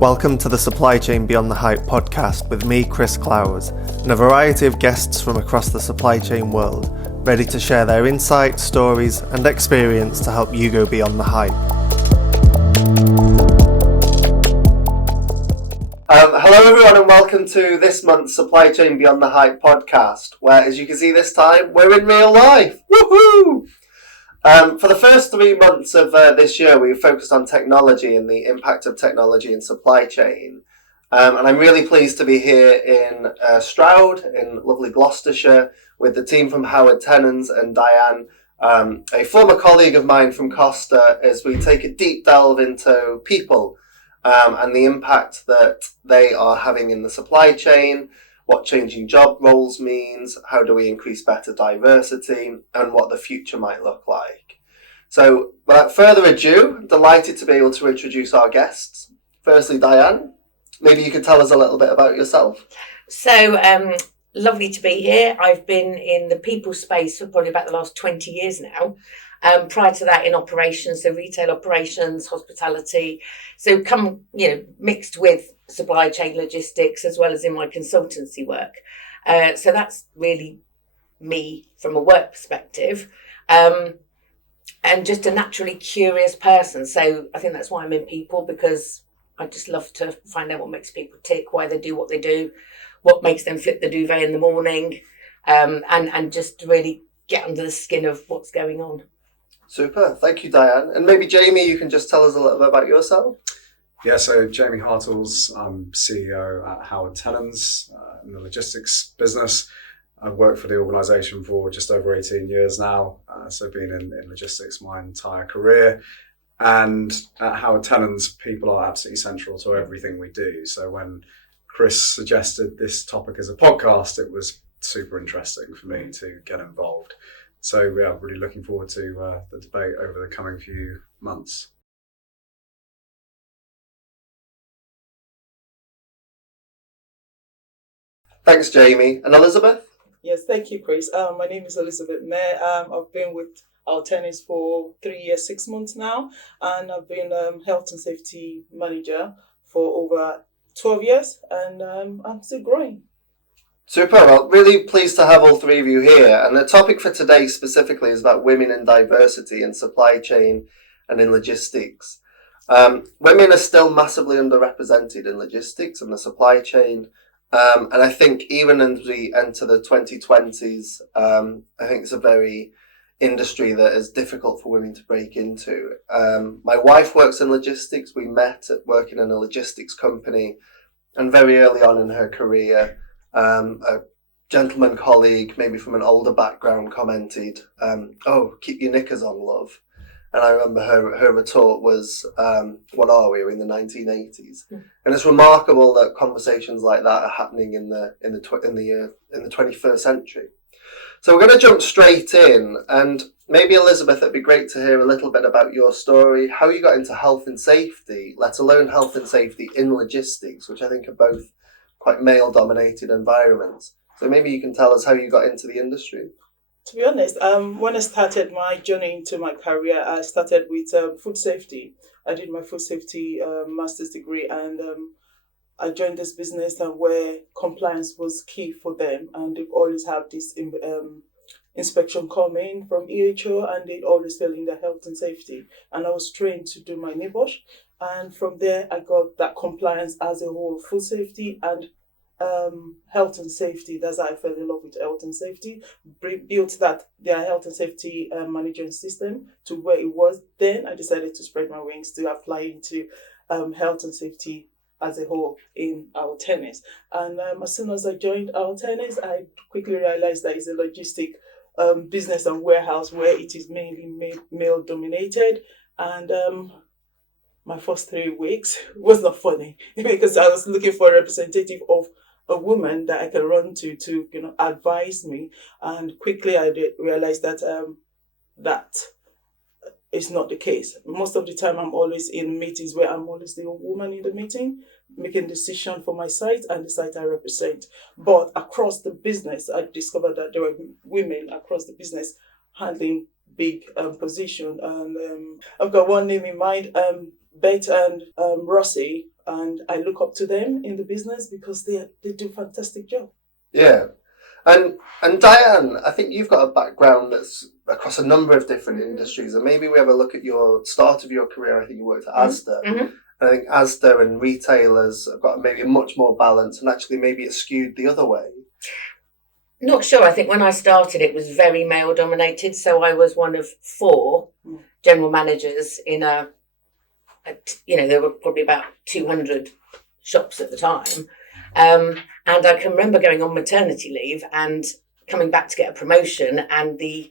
Welcome to the Supply Chain Beyond the Hype podcast with me, Chris Clowes, and a variety of guests from across the supply chain world, ready to share their insights, stories, and experience to help you go beyond the hype. Hello everyone and welcome to this month's Supply Chain Beyond the Hype podcast, where, as you can see this time, we're in real life. Woohoo! For the first 3 months of this year, we've focused on technology and the impact of technology in supply chain. And I'm really pleased to be here in Stroud, in lovely Gloucestershire, with the team from Tenens and Diane, a former colleague of mine from Costa, as we take a deep delve into people and the impact that they are having in the supply chain, what changing job roles means, how do we increase better diversity, and what the future might look like. So, without further ado, delighted to be able to introduce our guests. Firstly, Diane, maybe you could tell us a little bit about yourself. So, lovely to be here. I've been in the people space for probably about the last 20 years now. Prior to that in operations, so retail operations, hospitality. So mixed with supply chain logistics as well as in my consultancy work. So that's really me from a work perspective. And just a naturally curious person. So I think that's why I'm in people, because I just love to find out what makes people tick, why they do what they do, what makes them flip the duvet in the morning, and just really get under the skin of what's going on. Super, thank you, Diane. And maybe Jamie, you can just tell us a little bit about yourself. Yeah, so Jamie Hartles, I'm CEO at Tenens in the logistics business. I've worked for the organisation for just over 18 years now, so been in logistics my entire career. And at Tenens, people are absolutely central to everything we do. So when Chris suggested this topic as a podcast, it was super interesting for me to get involved. So yeah, really looking forward to the debate over the coming few months. Thanks, Jamie. And Elizabeth? Yes, thank you, Chris. My name is Elizabeth May. I've been with Tenens for 3 years, 6 months now, and I've been health and safety manager for over 12 years, and I'm still growing. Super, well, really pleased to have all three of you here. And the topic for today specifically is about women and diversity in supply chain and in logistics. Women are still massively underrepresented in logistics and the supply chain. And I think even as we enter the 2020s, I think it's a very industry that is difficult for women to break into. My wife works in logistics. We met at working in a logistics company, and very early on in her career, a gentleman colleague, maybe from an older background, commented, "Oh, keep your knickers on, love." And I remember her retort was, "What are we? We're in the 1980s." And it's remarkable that conversations like that are happening in the 21st century. So we're going to jump straight in, and maybe Elizabeth, it'd be great to hear a little bit about your story, how you got into health and safety, let alone health and safety in logistics, which I think are both quite male-dominated environments. So maybe you can tell us how you got into the industry. To be honest, when I started my journey into my career, I started with food safety. I did my food safety master's degree, and I joined this business where compliance was key for them, and they've always had this inspection coming from EHO, and they always fell in the health and safety. And I was trained to do my NIBOSH, and from there I got that compliance as a whole, food safety and health and safety. That's how I fell in love with health and safety. Built their health and safety management system to where it was. Then I decided to spread my wings to apply into health and safety as a whole in our Tenens. And as soon as I joined our Tenens, I quickly realized that it's a logistic business and warehouse where it is mainly male dominated. And my first 3 weeks was not funny because I was looking for a representative of a woman that I can run to advise me. And quickly I did realize that that is not the case. Most of the time I'm always in meetings where I'm always the woman in the meeting, making decision for my site and the site I represent. But across the business, I discovered that there were women across the business handling big position. And I've got one name in mind, Beth and Rossi, and I look up to them in the business because they do a fantastic job. Yeah. And Diane, I think you've got a background that's across a number of different industries, and maybe we have a look at your start of your career. I think you worked at Asda. Mm-hmm. And I think Asda and retailers have got maybe a much more balance, and actually maybe it's skewed the other way. Not sure. I think when I started, it was very male dominated. So I was one of 4 general managers in there were probably about 200 shops at the time. And I can remember going on maternity leave and coming back to get a promotion, and the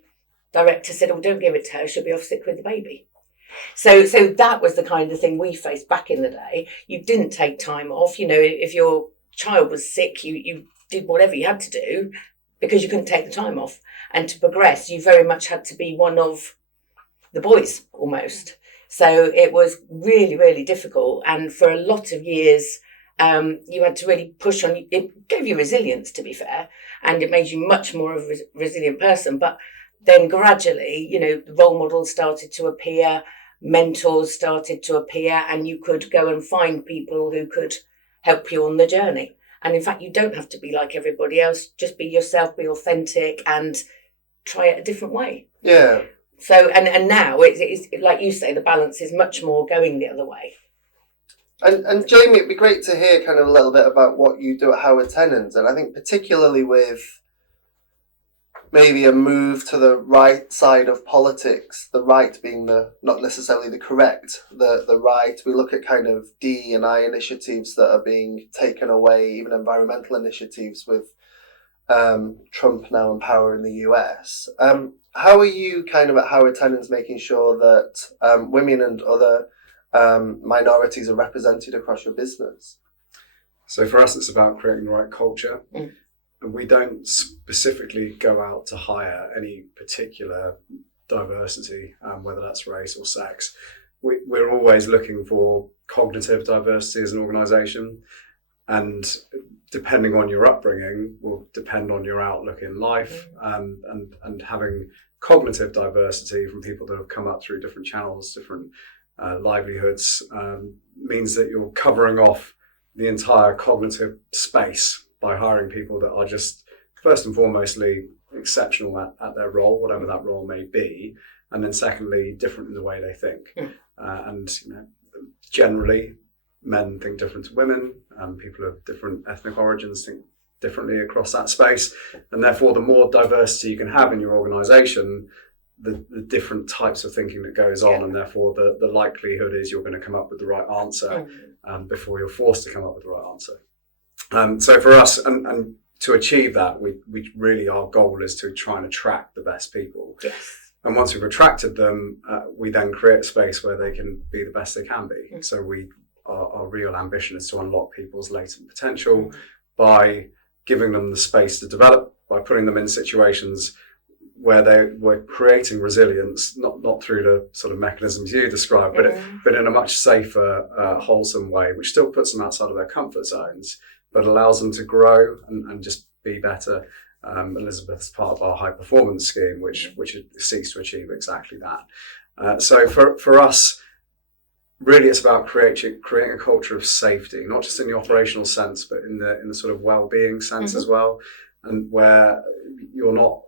director said, "Oh, don't give it to her. She'll be off sick with the baby." So that was the kind of thing we faced back in the day. You didn't take time off. If your child was sick, you did whatever you had to do because you couldn't take the time off. And to progress, you very much had to be one of the boys almost. So it was really, really difficult. And for a lot of years, you had to really push on. It gave you resilience, to be fair, and it made you much more of a resilient person. But then gradually, the role models started to appear, mentors started to appear, and you could go and find people who could help you on the journey. And in fact, you don't have to be like everybody else. Just be yourself, be authentic, and try it a different way. Yeah. So, and now it's like you say, the balance is much more going the other way. And Jamie, it'd be great to hear kind of a little bit about what you do at Howard Tenens, and I think particularly with maybe a move to the right side of politics, the right being not necessarily the correct, the right. We look at kind of DE&I initiatives that are being taken away, even environmental initiatives with Trump now in power in the US. How are you kind of at Howard Tenens making sure that women and other minorities are represented across your business? So for us, it's about creating the right culture. Mm. We don't specifically go out to hire any particular diversity, whether that's race or sex. We're always looking for cognitive diversity as an organisation, and depending on your upbringing will depend on your outlook in life, and having cognitive diversity from people that have come up through different channels, different livelihoods, means that you're covering off the entire cognitive space by hiring people that are just first and foremostly exceptional at their role, whatever that role may be, and then secondly, different in the way they think. And generally, men think different to women, people of different ethnic origins think differently across that space, and therefore the more diversity you can have in your organisation, the different types of thinking that goes on, and therefore the likelihood is you're going to come up with the right answer before you're forced to come up with the right answer. So for us, and to achieve that, we really, our goal is to try and attract the best people. Yes. And once we've attracted them, we then create a space where they can be the best they can be. So our real ambition is to unlock people's latent potential by giving them the space to develop, by putting them in situations where we're creating resilience, not through the sort of mechanisms you described, but in a much safer, wholesome way, which still puts them outside of their comfort zones, but allows them to grow and just be better. Elizabeth's part of our high performance scheme, which seeks to achieve exactly that. So for us, really, it's about creating a culture of safety, not just in the operational sense, but in the sort of well-being sense as well, and where you're not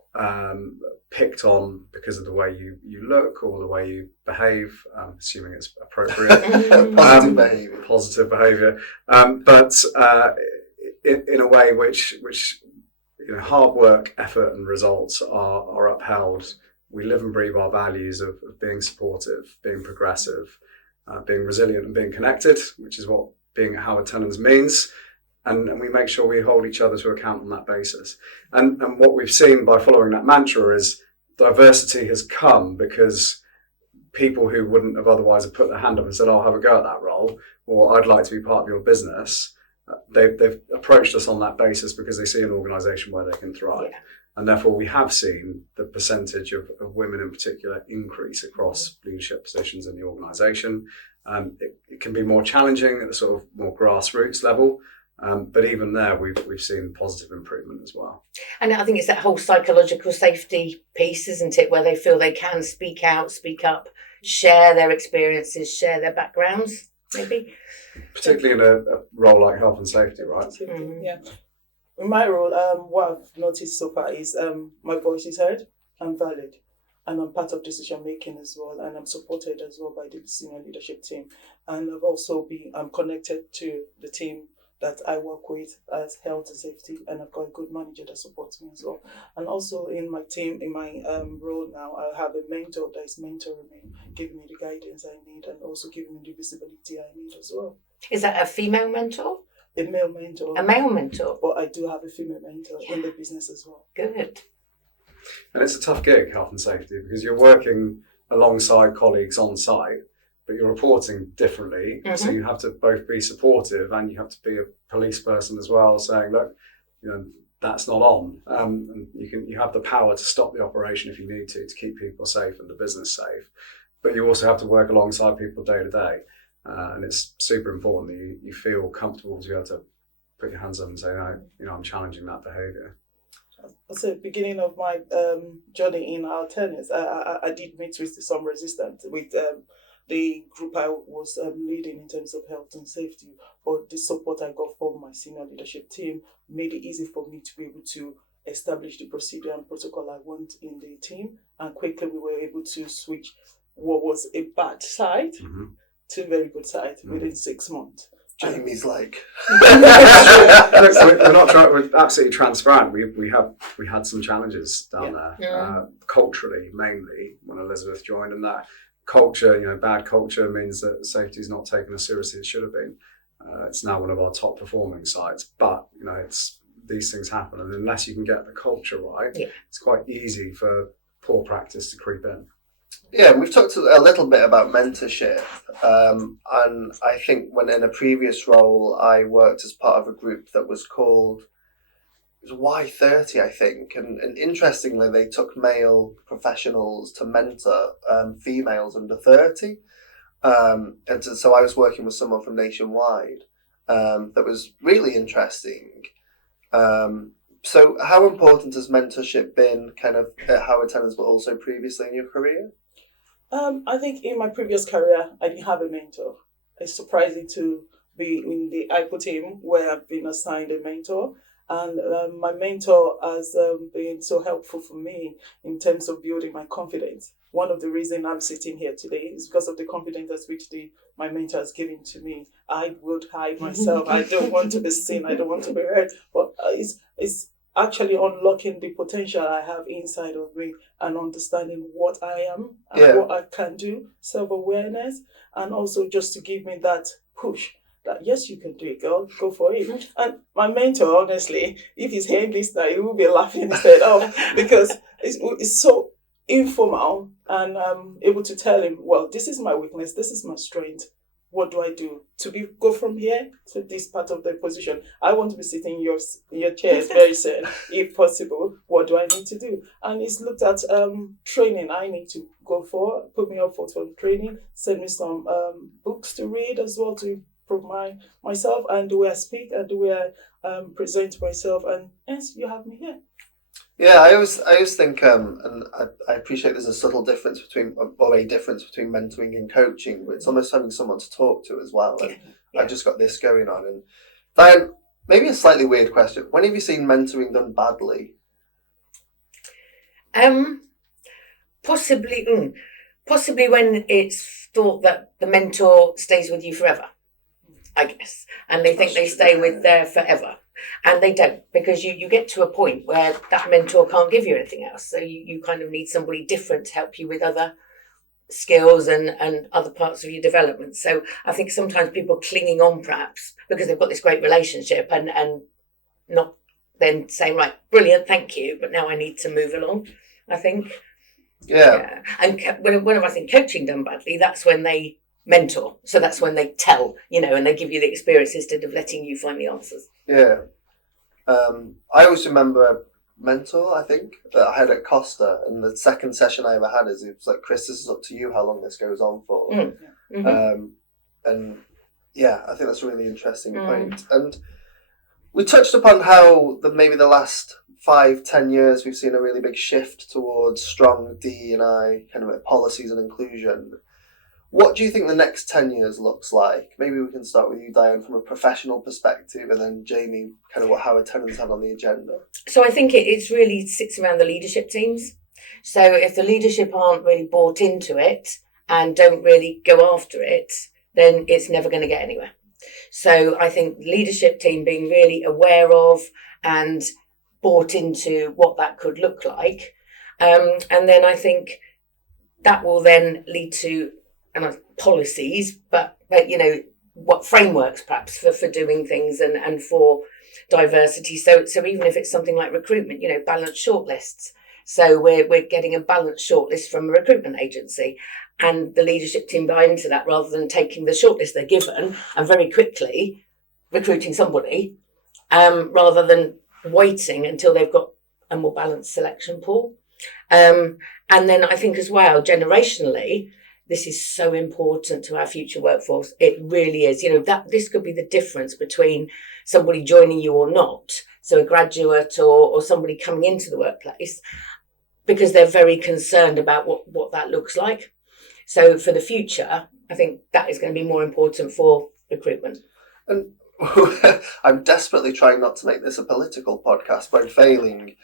picked on because of the way you look or the way you behave, assuming it's appropriate. Positive behaviour. But in a way which hard work, effort and results are upheld. We live and breathe our values of being supportive, being progressive, being resilient and being connected, which is what being at Howard Tenens means. And we make sure we hold each other to account on that basis. And what we've seen by following that mantra is diversity has come because people who wouldn't have otherwise have put their hand up and said, "I'll have a go at that role," or "I'd like to be part of your business," they've approached us on that basis because they see an organisation where they can thrive. Yeah. And therefore we have seen the percentage of women in particular increase across leadership positions in the organisation. It can be more challenging at the sort of more grassroots level, But even there, we've seen positive improvement as well. And I think it's that whole psychological safety piece, isn't it, where they feel they can speak out, speak up, share their experiences, share their backgrounds, maybe. Particularly in a role like health and safety, right? Mm. Yeah. In my role, what I've noticed so far is my voice is heard and valid, and I'm part of decision making as well, and I'm supported as well by the senior leadership team, and I'm connected to the team that I work with as health and safety, and I've got a good manager that supports me as well. And also in my team, in my role now, I have a mentor that is mentoring me, giving me the guidance I need, and also giving me the visibility I need as well. Is that a female mentor? A male mentor. A male mentor? But I do have a female mentor in the business as well. Good. And it's a tough gig, health and safety, because you're working alongside colleagues on site, but you're reporting differently. Mm-hmm. So you have to both be supportive and you have to be a police person as well, saying, look, that's not on. And you have the power to stop the operation if you need to keep people safe and the business safe. But you also have to work alongside people day to day. And it's super important that you feel comfortable to be able to put your hands up and say, no, I'm challenging that behaviour. So beginning of my journey in our Tenens, I did meet with some resistance with the group I was leading in terms of health and safety. But the support I got from my senior leadership team made it easy for me to be able to establish the procedure and protocol I want in the team. And quickly we were able to switch what was a bad side to a very good side within 6 months. Jamie's like... We're absolutely transparent. We had some challenges down there, culturally mainly, when Elizabeth joined, and that culture, bad culture means that safety is not taken as seriously as it should have been. It's now one of our top performing sites, but these things happen, and unless you can get the culture right, it's quite easy for poor practice to creep in. Yeah, we've talked a little bit about mentorship, and I think when in a previous role I worked as part of a group that was called, it was Y30, I think, and interestingly they took male professionals to mentor females under 30, and so I was working with someone from Nationwide that was really interesting. So how important has mentorship been kind of at Howard Tenens, but also previously in your career? I think in my previous career, I didn't have a mentor. It's surprising to be in the IPO team where I've been assigned a mentor. And my mentor has been so helpful for me in terms of building my confidence. One of the reasons I'm sitting here today is because of the confidence which my mentor has given to me. I would hide myself. I don't want to be seen. I don't want to be heard. But it's actually unlocking the potential I have inside of me and understanding what I am and what I can do, self-awareness, and also just to give me that push that, yes, you can do it, girl, go for it. And my mentor, honestly, if he's hearing this now, he will be laughing instead of, because it's so informal, and I'm able to tell him, well, this is my weakness, this is my strength. What do I do to go from here to this part of the position? I want to be sitting in your chairs very soon, if possible. What do I need to do? And he's looked at training I need to go for, put me up for some training, send me some books to read as well to improve myself and the way I speak and the way I present myself. And yes, you have me here. Yeah, I always think, and I appreciate there's a subtle difference between mentoring and coaching, but it's almost having someone to talk to as well. And I've just got this going on. And Diane, maybe a slightly weird question. When have you seen mentoring done badly? Possibly when it's thought that the mentor stays with you forever, I guess, and they think they stay with there forever. And they don't, because you get to a point where that mentor can't give you anything else. So you kind of need somebody different to help you with other skills and other parts of your development. So I think sometimes people clinging on perhaps because they've got this great relationship and not then saying, right, brilliant, thank you, but now I need to move along, I think. Yeah. And whenever I think coaching done badly, that's when they mentor. So that's when they tell, and they give you the experience instead of letting you find the answers. Yeah. I always remember a mentor, I think, that I had at Costa, and the second session I ever had it was like, Chris, this is up to you how long this goes on for. Mm. Mm-hmm. And yeah, I think that's a really interesting point. And We touched upon how maybe the last 5-10 years we've seen a really big shift towards strong DE&I kind of policies and inclusion. What do you think the next 10 years looks like? Maybe we can start with you, Diane, from a professional perspective, and then Jamie, kind of what Howard Tenens had on the agenda. So I think it's really sits around the leadership teams. So if the leadership aren't really bought into it and don't really go after it, then it's never going to get anywhere. So I think leadership team being really aware of and bought into what that could look like. And then I think that will then lead to policies, but what frameworks perhaps for doing things and for diversity. So even if it's something like recruitment, balanced shortlists. So we're getting a balanced shortlist from a recruitment agency, and the leadership team buy into that rather than taking the shortlist they're given and very quickly recruiting somebody, rather than waiting until they've got a more balanced selection pool. And then I think as well, generationally, this is so important to our future workforce. It really is. That this could be the difference between somebody joining you or not. So a graduate or somebody coming into the workplace, because they're very concerned about what that looks like. So for the future, I think that is going to be more important for recruitment. And I'm desperately trying not to make this a political podcast by failing.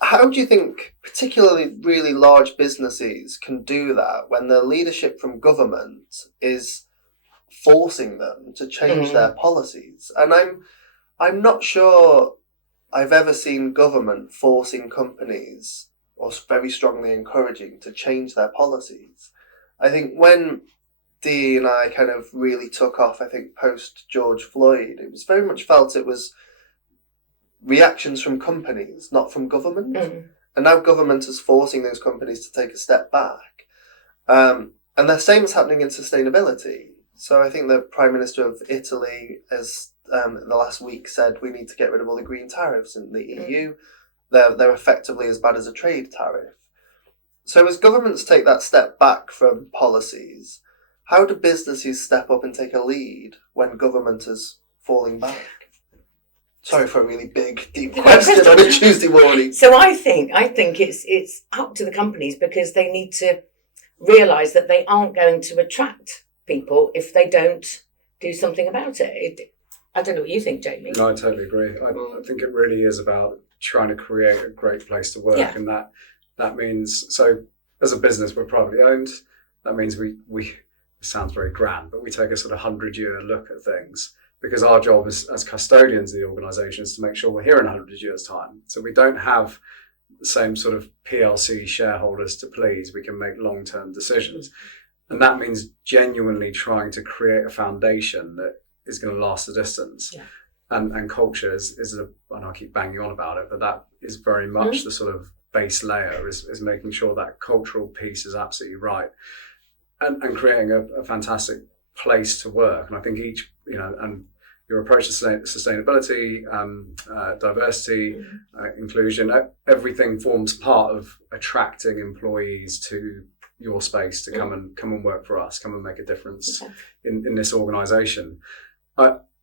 How do you think particularly really large businesses can do that when the leadership from government is forcing them to change their policies? And I'm not sure I've ever seen government forcing companies or very strongly encouraging to change their policies. I think when Dee and I kind of really took off, I think post George Floyd, it was very much felt it was reactions from companies, not from government. And now government is forcing those companies to take a step back. And the same is happening in sustainability. So I think the Prime Minister of Italy has in the last week said we need to get rid of all the green tariffs in the EU. They're effectively as bad as a trade tariff. So as governments take that step back from policies, how do businesses step up and take a lead when government is falling back? Sorry for a really big, deep question on a Tuesday morning. So I think it's up to the companies, because they need to realise that they aren't going to attract people if they don't do something about it. I don't know what you think, Jamie. No, I totally agree. I think it really is about trying to create a great place to work, and that means, so as a business we're privately owned. That means we it sounds very grand, but we take a sort of 100-year look at things, because our job as custodians of the organisation is to make sure we're here in 100 years' time. So we don't have the same sort of PLC shareholders to please. We can make long-term decisions. And that means genuinely trying to create a foundation that is going to last the distance. Yeah. And culture is and I keep banging on about it, but that is very much the sort of base layer, is making sure that cultural piece is absolutely right. And creating a fantastic place to work. And I think each, and your approach to sustainability, diversity, inclusion, everything forms part of attracting employees to your space to come and work for us, come and make a difference in this organisation.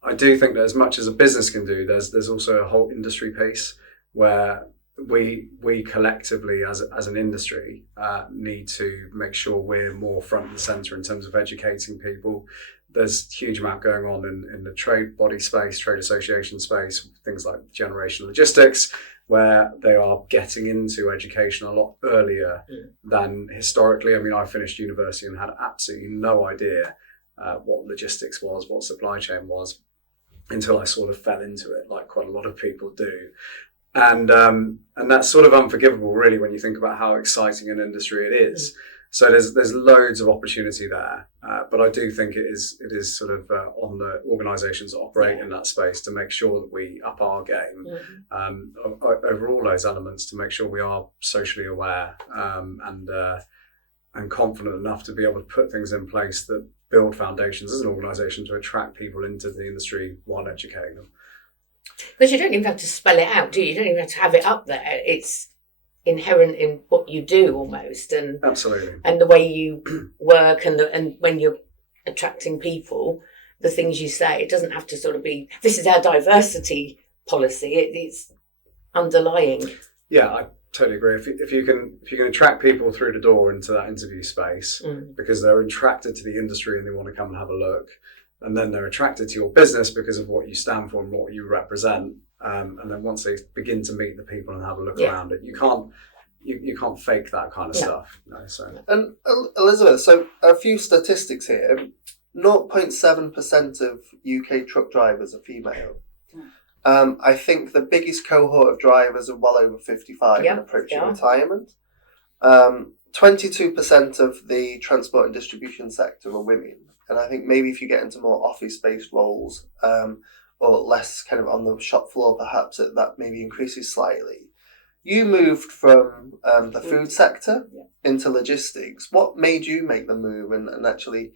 I do think that as much as a business can do, there's also a whole industry piece where we collectively as an industry need to make sure we're more front and centre in terms of educating people. There's a huge amount going on in the trade body space, trade association space, things like generational logistics, where they are getting into education a lot earlier than historically. I mean, I finished university and had absolutely no idea what logistics was, what supply chain was, until I sort of fell into it, like quite a lot of people do. And that's sort of unforgivable, really, when you think about how exciting an industry it is. So there's loads of opportunity there, but I do think it is sort of on the organisations that operate in that space to make sure that we up our game over all those elements, to make sure we are socially aware and confident enough to be able to put things in place that build foundations as an organisation to attract people into the industry while educating them. But you don't even have to spell it out, do you? You don't even have to have it up there. It's inherent in what you do almost, and absolutely, and the way you work, and when you're attracting people, the things you say. It doesn't have to sort of be, this is our diversity policy. It's underlying. Yeah, I totally agree. If you can attract people through the door into that interview space because they're attracted to the industry and they want to come and have a look, and then they're attracted to your business because of what you stand for and what you represent, and then once they begin to meet the people and have a look around it, you can't fake that kind of stuff. So. And Elizabeth, so a few statistics here. 0.7% of UK truck drivers are female. I think the biggest cohort of drivers are well over 55 and approaching retirement. 22% of the transport and distribution sector are women. And I think maybe if you get into more office-based roles or less kind of on the shop floor, perhaps that maybe increases slightly. You moved from the food sector into logistics. What made you make the move and actually...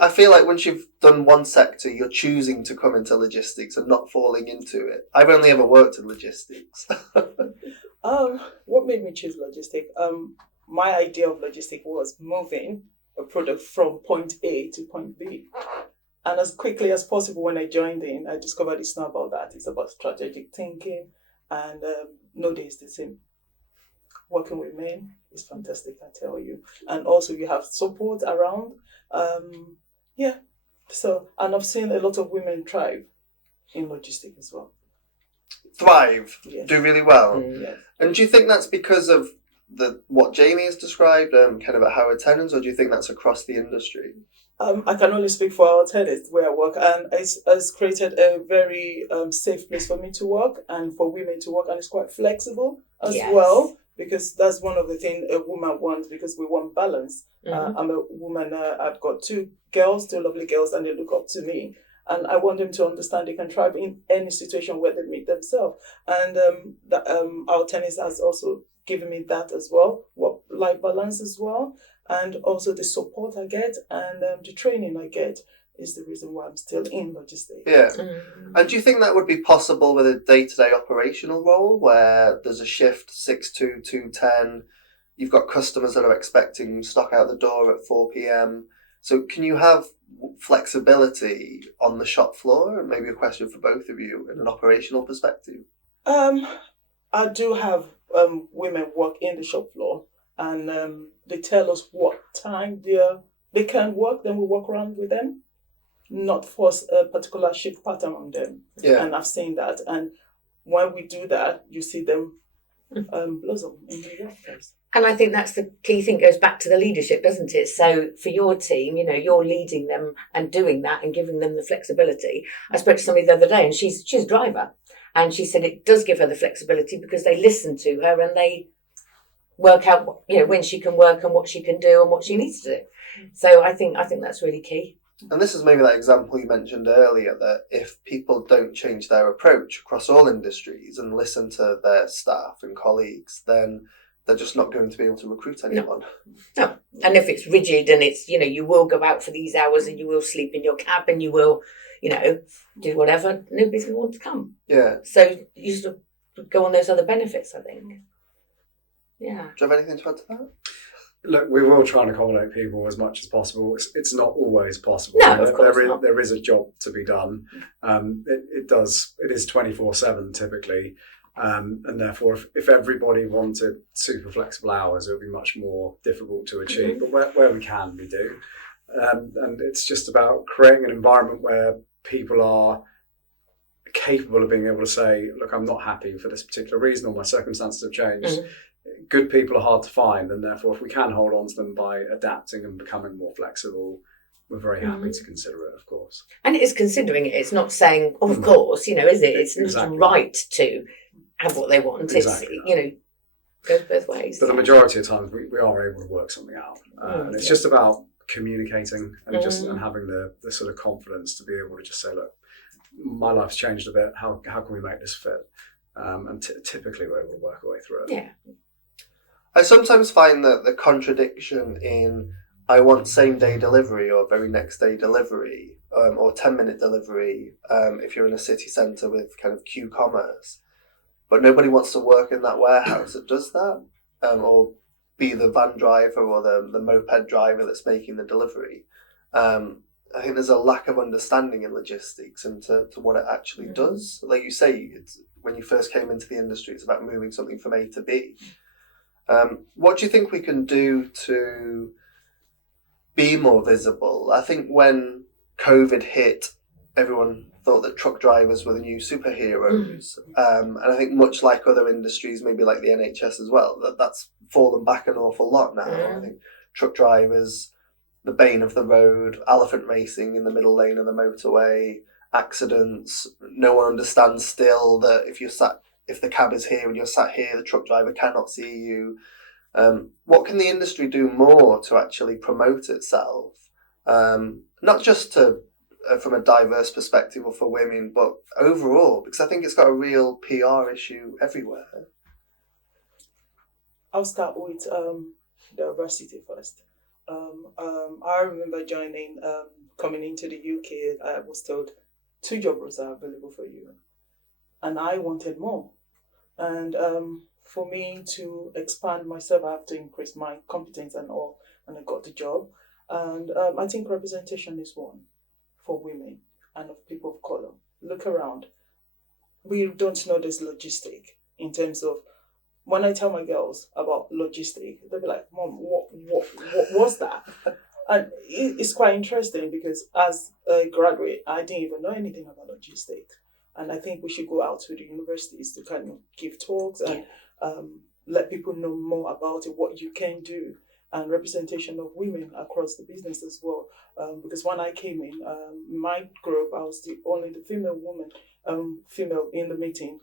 I feel like once you've done one sector, you're choosing to come into logistics and not falling into it. I've only ever worked in logistics. What made me choose logistics? My idea of logistics was moving a product from point A to point B. And as quickly as possible when I joined in, I discovered it's not about that. It's about strategic thinking, and no day is the same. Working with men is fantastic, I tell you. And also you have support around. So, and I've seen a lot of women thrive in logistics as well. Thrive? Yes. Do really well? Yes. And do you think that's because of what Jamie has described, kind of at Howard Tenens, or do you think that's across the industry? I can only speak for our tenants where I work, and it's created a very safe place for me to work and for women to work, and it's quite flexible as well, because that's one of the things a woman wants, because we want balance. I'm a woman, I've got two lovely girls, and they look up to me. And I want them to understand they can thrive in any situation where they meet themselves. And our tennis has also given me that as well, work-life balance as well. And also the support I get and the training I get is the reason why I'm still in logistics. Yeah. And do you think that would be possible with a day-to-day operational role where there's a shift 6 to 2:10, you've got customers that are expecting stock out the door at 4 p.m. So can you have flexibility on the shop floor? And maybe a question for both of you in an operational perspective. I do have women work in the shop floor, and they tell us what time they can work, then we work around with them, not force a particular shift pattern on them. Yeah. And I've seen that. And when we do that, you see them blossom in the workplace. And I think that's the key thing, goes back to the leadership, doesn't it? So for your team, you're leading them and doing that and giving them the flexibility. I spoke to somebody the other day, and she's a driver, and she said it does give her the flexibility because they listen to her and they work out, when she can work and what she can do and what she needs to do. So I think that's really key. And this is maybe that example you mentioned earlier, that if people don't change their approach across all industries and listen to their staff and colleagues, then they're just not going to be able to recruit anyone. No. And if it's rigid and it's, you will go out for these hours and you will sleep in your cab and you will, do whatever, nobody's going to want to come. Yeah. So you sort of go on those other benefits, I think. Yeah. Do you have anything to add to that? Look, we will try and accommodate people as much as possible. It's not always possible. No, of course not. There is a job to be done. It is 24/7 typically. And therefore, if everybody wanted super flexible hours, it would be much more difficult to achieve. But where we can, we do. And it's just about creating an environment where people are capable of being able to say, look, I'm not happy for this particular reason, or my circumstances have changed. Good people are hard to find, and therefore if we can hold on to them by adapting and becoming more flexible, we're very happy to consider it, of course. And it is considering it. It's not saying, of course, is it? It's Exactly. Right to have what they want. Exactly. It's, goes both ways. But the majority of times we are able to work something out. And it's just about communicating and and having the sort of confidence to be able to just say, look, my life's changed a bit. How can we make this fit? And typically we're able to work our way through it. Yeah. I sometimes find that the contradiction in I want same day delivery or very next day delivery or 10-minute delivery if you're in a city centre with kind of Q-commerce, but nobody wants to work in that warehouse that does that or be the van driver or the moped driver that's making the delivery. I think there's a lack of understanding in logistics and to what it actually does. Like you say, it's, when you first came into the industry, it's about moving something from A to B. What do you think we can do to be more visible? I think when COVID hit, everyone thought that truck drivers were the new superheroes. And I think much like other industries, maybe like the NHS as well, that's fallen back an awful lot now. I think truck drivers, the bane of the road, elephant racing in the middle lane of the motorway, accidents. No one understands still that if the cab is here and you're sat here, the truck driver cannot see you. What can the industry do more to actually promote itself? Not just to from a diverse perspective or for women, but overall, because I think it's got a real PR issue everywhere. I'll start with diversity first. I remember coming into the UK, I was told 2 job roles are available for you. And I wanted more. And for me to expand myself, I have to increase my competence and all, and I got the job. And I think representation is one for women and of people of color. Look around. We don't know this logistic in terms of, when I tell my girls about logistic, they'll be like, Mom, what was that? And it's quite interesting because as a graduate, I didn't even know anything about logistic. And I think we should go out to the universities to kind of give talks and let people know more about it, what you can do, and representation of women across the business as well. Because when I came in my group, I was the female female in the meeting,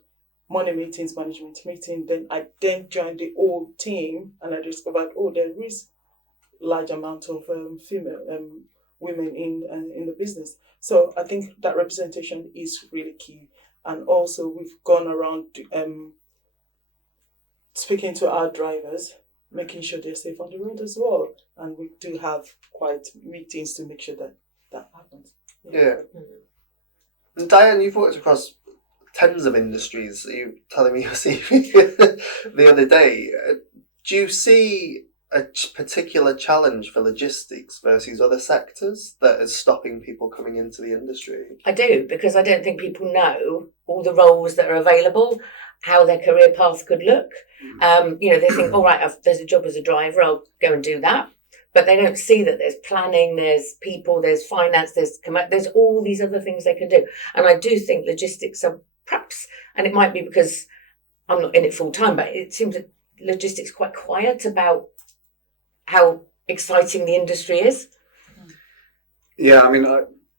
money meetings, management meeting. Then I joined the whole team, and I discovered, there is large amount of female women in the business. So I think that representation is really key. And also we've gone around speaking to our drivers, making sure they're safe on the road as well. And we do have quite meetings to make sure that happens. Yeah. And Diane, you've worked across tens of industries. You were telling me your CV the other day. Do you see a particular challenge for logistics versus other sectors that is stopping people coming into the industry? I do, because I don't think people know all the roles that are available, how their career path could look. They think, all right, there's a job as a driver, I'll go and do that. But they don't see that there's planning, there's people, there's finance, there's all these other things they can do. And I do think logistics are perhaps, and it might be because I'm not in it full time, but it seems that logistics is quite quiet about how exciting the industry is. Yeah, I mean,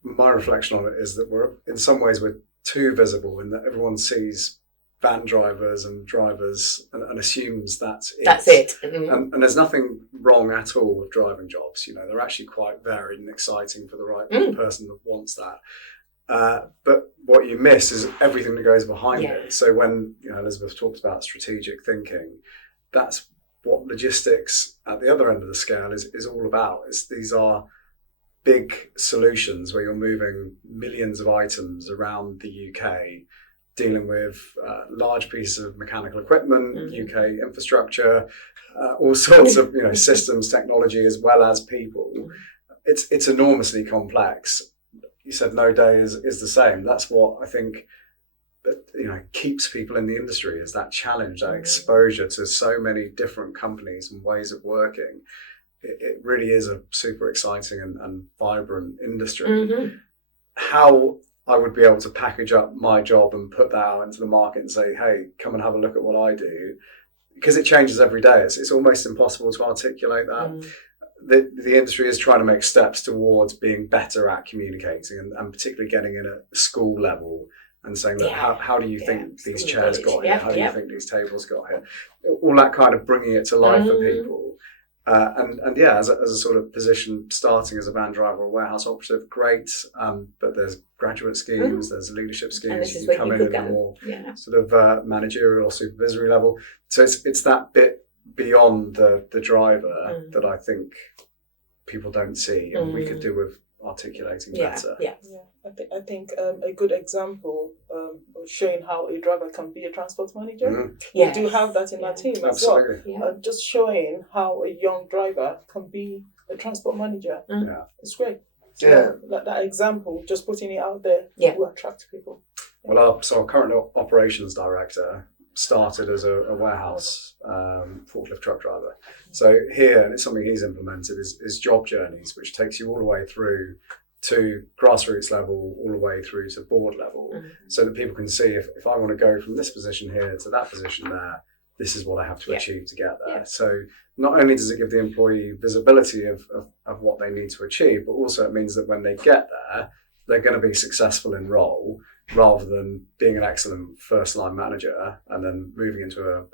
my reflection on it is that in some ways we're too visible in that everyone sees van drivers and drivers and assumes that's it. That's it. And there's nothing wrong at all with driving jobs. They're actually quite varied and exciting for the right person that wants that. But what you miss is everything that goes behind it. So when Elizabeth talked about strategic thinking, that's what logistics at the other end of the scale is all about. These are big solutions where you're moving millions of items around the UK, dealing with large pieces of mechanical equipment, UK infrastructure, all sorts of systems, technology, as well as people. It's enormously complex. You said no day is the same. That's what I think that keeps people in the industry, is that challenge, that exposure to so many different companies and ways of working. It really is a super exciting and vibrant industry. How I would be able to package up my job and put that out into the market and say, hey, come and have a look at what I do, because it changes every day. It's almost impossible to articulate that. The industry is trying to make steps towards being better at communicating and particularly getting in at school level and saying, look, how do you think these chairs got here? How do you think these tables got here? All that kind of bringing it to life for people. As a sort of position, starting as a van driver or warehouse operative, great. But there's graduate schemes, there's leadership schemes. You can come in at a more sort of managerial or supervisory level. So it's that bit beyond the driver that I think people don't see, and we could do with articulating better. I think a good example of showing how a driver can be a transport manager. We do have that in our team as well. Just showing how a young driver can be a transport manager. It's great. So that example, just putting it out there, will attract people. Well, our current operations director started as a warehouse forklift truck driver. So here, and it's something he's implemented, is job journeys, which takes you all the way through to grassroots level, all the way through to board level, so that people can see if I want to go from this position here to that position there, this is what I have to achieve to get there. So not only does it give the employee visibility of what they need to achieve, but also it means that when they get there, they're going to be successful in role, rather than being an excellent first line manager and then moving into a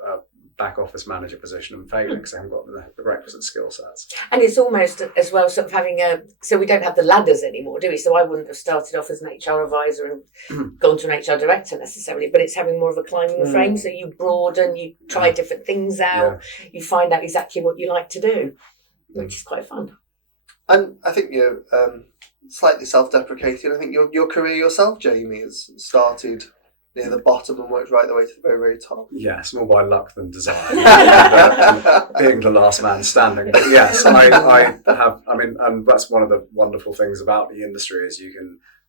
back office manager position and failing because they haven't got the requisite skill sets. And it's almost as well sort of having so we don't have the ladders anymore, do we? So I wouldn't have started off as an HR advisor and gone to an HR director necessarily, but it's having more of a climbing frame. So you broaden, you try different things out, you find out exactly what you like to do, which is quite fun. And I think you're slightly self-deprecating. I think your career yourself, Jamie, has started near the bottom and worked right the way to the very, very top. Yes, more by luck than design. Being the last man standing. But yes, I have, and that's one of the wonderful things about the industry is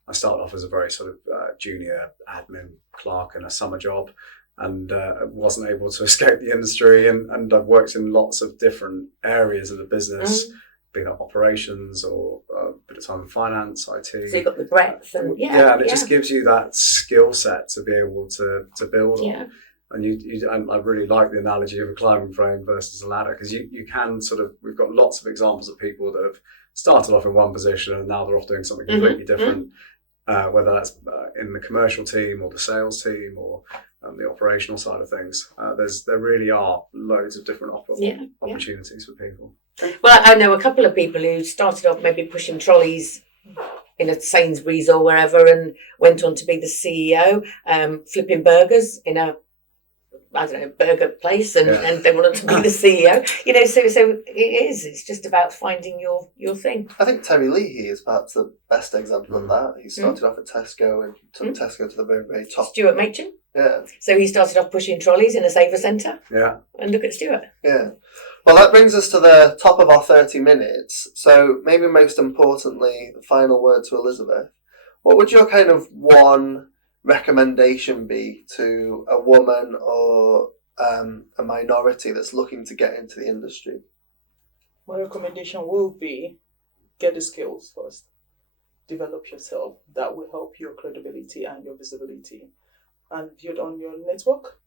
I started off as a very sort of junior admin clerk in a summer job, and wasn't able to escape the industry, and I've worked in lots of different areas of the business, be that operations or a bit of time in finance, IT. So you've got the breadth and and it just gives you that skill set to be able to build on. And I really like the analogy of a climbing frame versus a ladder, because you can we've got lots of examples of people that have started off in one position and now they're off doing something completely different, whether that's in the commercial team or the sales team or the operational side of things. There really are loads of different opportunities for people. Well, I know a couple of people who started off maybe pushing trolleys in a Sainsbury's or wherever and went on to be the CEO, flipping burgers in a, burger place, and they wanted to be the CEO. So it's just about finding your thing. I think Terry Leahy is perhaps the best example of that. He started off at Tesco and took Tesco to the very, very top. Stuart Machin. Yeah. So he started off pushing trolleys in a saver centre. Yeah. And look at Stuart. Yeah. Well, that brings us to the top of our 30 minutes. So maybe most importantly, the final word to Elizabeth. What would your kind of one recommendation be to a woman or a minority that's looking to get into the industry? My recommendation will be get the skills first. Develop yourself. That will help your credibility and your visibility. And build on your network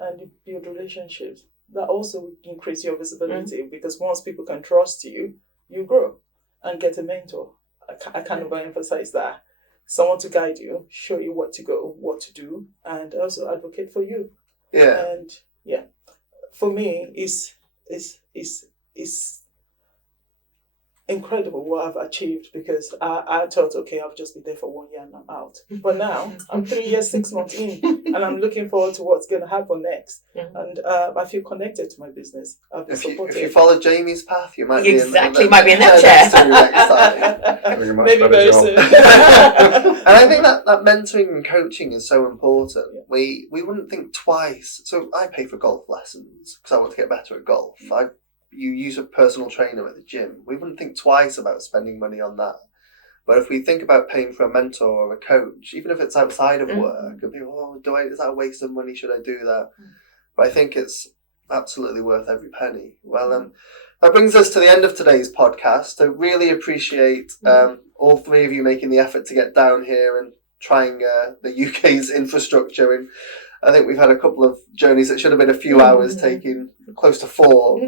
and build relationships. That also will increase your visibility because once people can trust you, you grow and get a mentor. I can't overemphasize that. Someone to guide you, show you what to go, what to do, and also advocate for you. Yeah. And for me, it's incredible what I've achieved because I thought, okay, I'll just be there for 1 year and I'm out. But now I'm 3 years, 6 months in, and I'm looking forward to what's going to happen next. And I feel connected to my business. I've been supported. If you follow Jamie's path, you might be in that chair. Next time. Maybe very soon. And I think that mentoring and coaching is so important. We wouldn't think twice. So I pay for golf lessons because I want to get better at golf. You use a personal trainer at the gym. We wouldn't think twice about spending money on that. But if we think about paying for a mentor or a coach, even if it's outside of work, it'd be, is that a waste of money? Should I do that? But I think it's absolutely worth every penny. Well, that brings us to the end of today's podcast. I really appreciate all three of you making the effort to get down here and trying the UK's infrastructure. And I think we've had a couple of journeys that should have been a few hours, taking close to 4.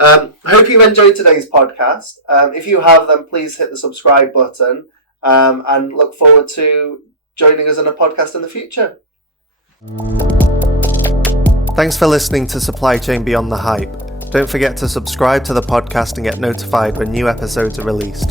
Hope you enjoyed today's podcast. If you have, then please hit the subscribe button and look forward to joining us on a podcast in the future. Thanks for listening to Supply Chain Beyond the Hype. Don't forget to subscribe to the podcast and get notified when new episodes are released.